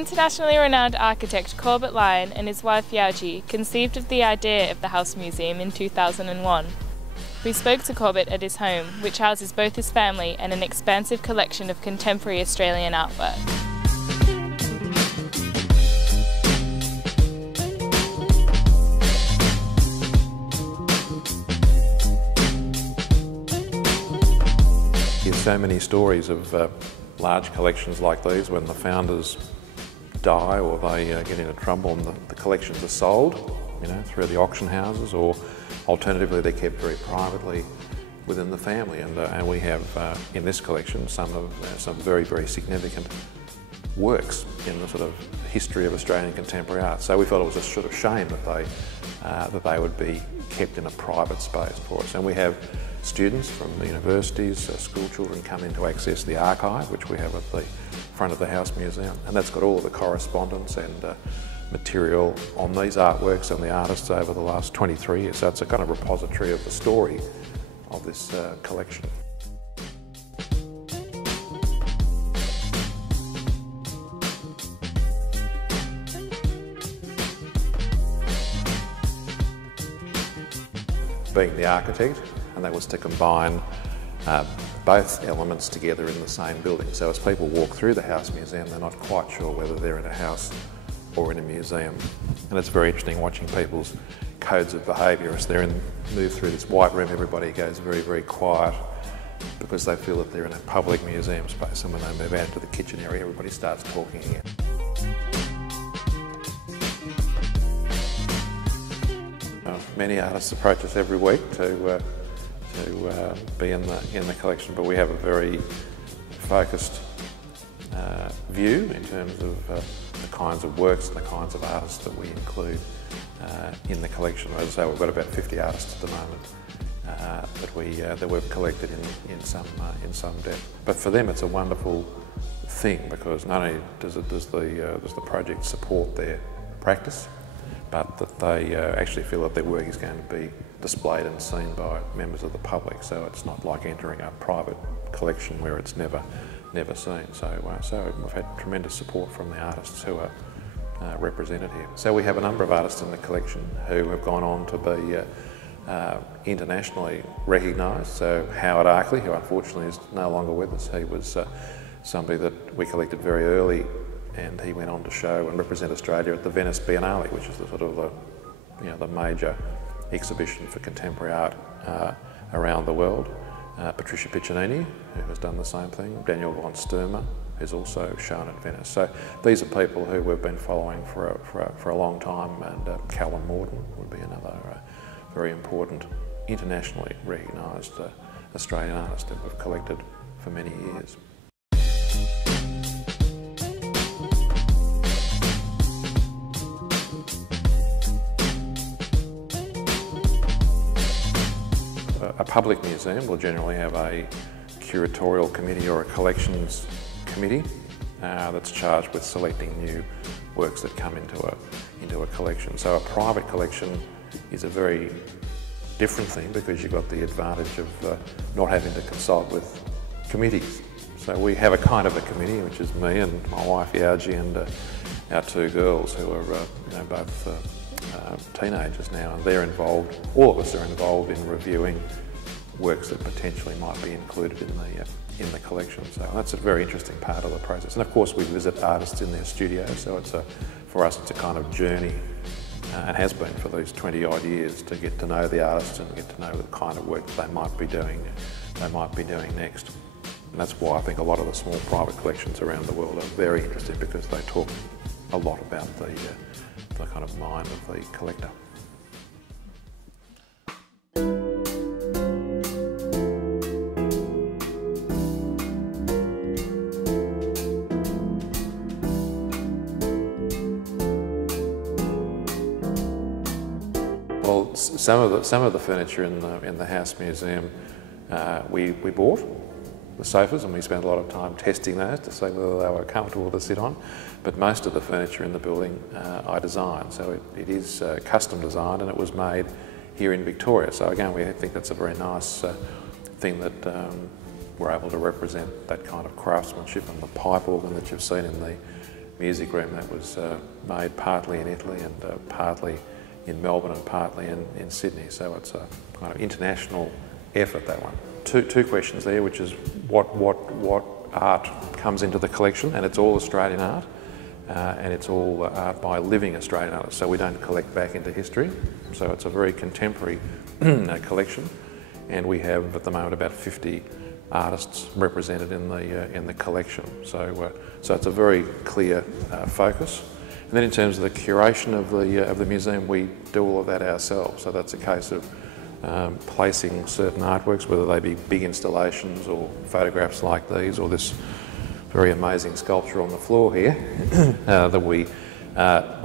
Internationally renowned architect Corbett Lyon and his wife Yaji conceived of the idea of the House Museum in 2001. We spoke to Corbett at his home, which houses both his family and an expansive collection of contemporary Australian artwork. There's so many stories of large collections like these when the founders die or they get into trouble and the collections are sold, through the auction houses, or alternatively they're kept very privately within the family. And we have in this collection some very, very significant works in the sort of history of Australian contemporary art. So we felt it was a sort of shame that they would be kept in a private space for us. And we have students from the universities, school children come in to access the archive, which we have at the front of the House Museum, and that's got all of the correspondence and material on these artworks and the artists over the last 23 years. So it's a kind of repository of the story of this collection. Being the architect, and that was to combine both elements together in the same building. So as people walk through the House Museum, they're not quite sure whether they're in a house or in a museum. And it's very interesting watching people's codes of behaviour as they move through this white room. Everybody goes very, very quiet because they feel that they're in a public museum space, and when they move out to the kitchen area, everybody starts talking again. Many artists approach us every week to be in the collection, but we have a very focused view in terms of the kinds of works and the kinds of artists that we include in the collection. As I say, we've got about 50 artists at the moment that we've collected in some depth. But for them, it's a wonderful thing because not only does the project support their practice, but that they actually feel that their work is going to be displayed and seen by members of the public. So it's not like entering a private collection where it's never seen. So we've had tremendous support from the artists who are represented here. So we have a number of artists in the collection who have gone on to be internationally recognised. So Howard Arkley, who unfortunately is no longer with us, he was somebody that we collected very early, and he went on to show and represent Australia at the Venice Biennale, which is the sort of the major exhibition for contemporary art around the world. Patricia Piccinini, who has done the same thing, Daniel von Sturmer, who's also shown at Venice. So these are people who we've been following for a long time, and Callum Morton would be another very important internationally recognised Australian artist that we've collected for many years. A public museum will generally have a curatorial committee or a collections committee that's charged with selecting new works that come into a collection. So a private collection is a very different thing because you've got the advantage of not having to consult with committees. So we have a kind of a committee, which is me and my wife Yaji and our two girls who are both teenagers now, and they're involved, all of us are involved in reviewing works that potentially might be included in the collection. So that's a very interesting part of the process. And of course we visit artists in their studios, so for us it's a kind of journey, and has been for these 20 odd years, to get to know the artists and get to know the kind of work that they might be doing next. And that's why I think a lot of the small private collections around the world are very interesting, because they talk a lot about the kind of mind of the collector. Well, some of the furniture in the House Museum we bought. The sofas, and we spent a lot of time testing those to see whether they were comfortable to sit on. But most of the furniture in the building I designed, so it is custom designed, and it was made here in Victoria. So again, we think that's a very nice thing that we're able to represent that kind of craftsmanship, and the pipe organ that you've seen music room that was made partly in Italy and partly in Melbourne and partly in Sydney. So it's a kind of international effort, that one. Two questions there, which is what art comes into the collection, and it's all Australian art, and it's all art by living Australian artists, so we don't collect back into history. So it's a very contemporary collection, and we have at the moment about 50 artists represented in the collection. So it's a very clear focus. And then in terms of the curation of the museum, we do all of that ourselves. So that's a case of placing certain artworks, whether they be big installations or photographs like these, or this very amazing sculpture on the floor here, that we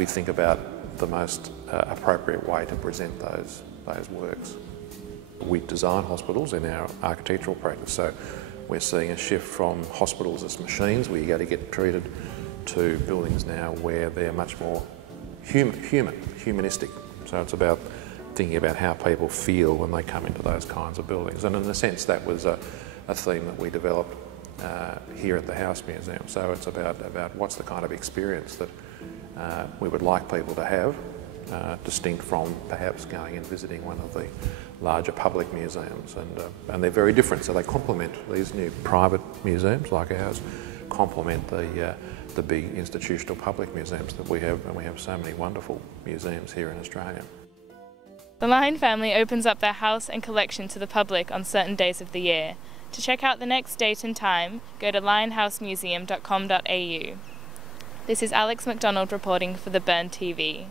think about the most appropriate way to present those works. We design hospitals in our architectural practice, so we're seeing a shift from hospitals as machines where you go to get treated, to buildings now where they're much more humanistic. So it's about thinking about how people feel when they come into those kinds of buildings. And in a sense, that was a theme that we developed here at the House Museum. So it's about what's the kind of experience that we would like people to have, distinct from perhaps going and visiting one of the larger public museums. And they're very different, so they complement these new private museums like ours, complement the big institutional public museums that we have, and we have so many wonderful museums here in Australia. The Lyon family opens up their house and collection to the public on certain days of the year. To check out the next date and time, go to lyonhousemuseum.com.au. This is Alex McDonald reporting for the Burn TV.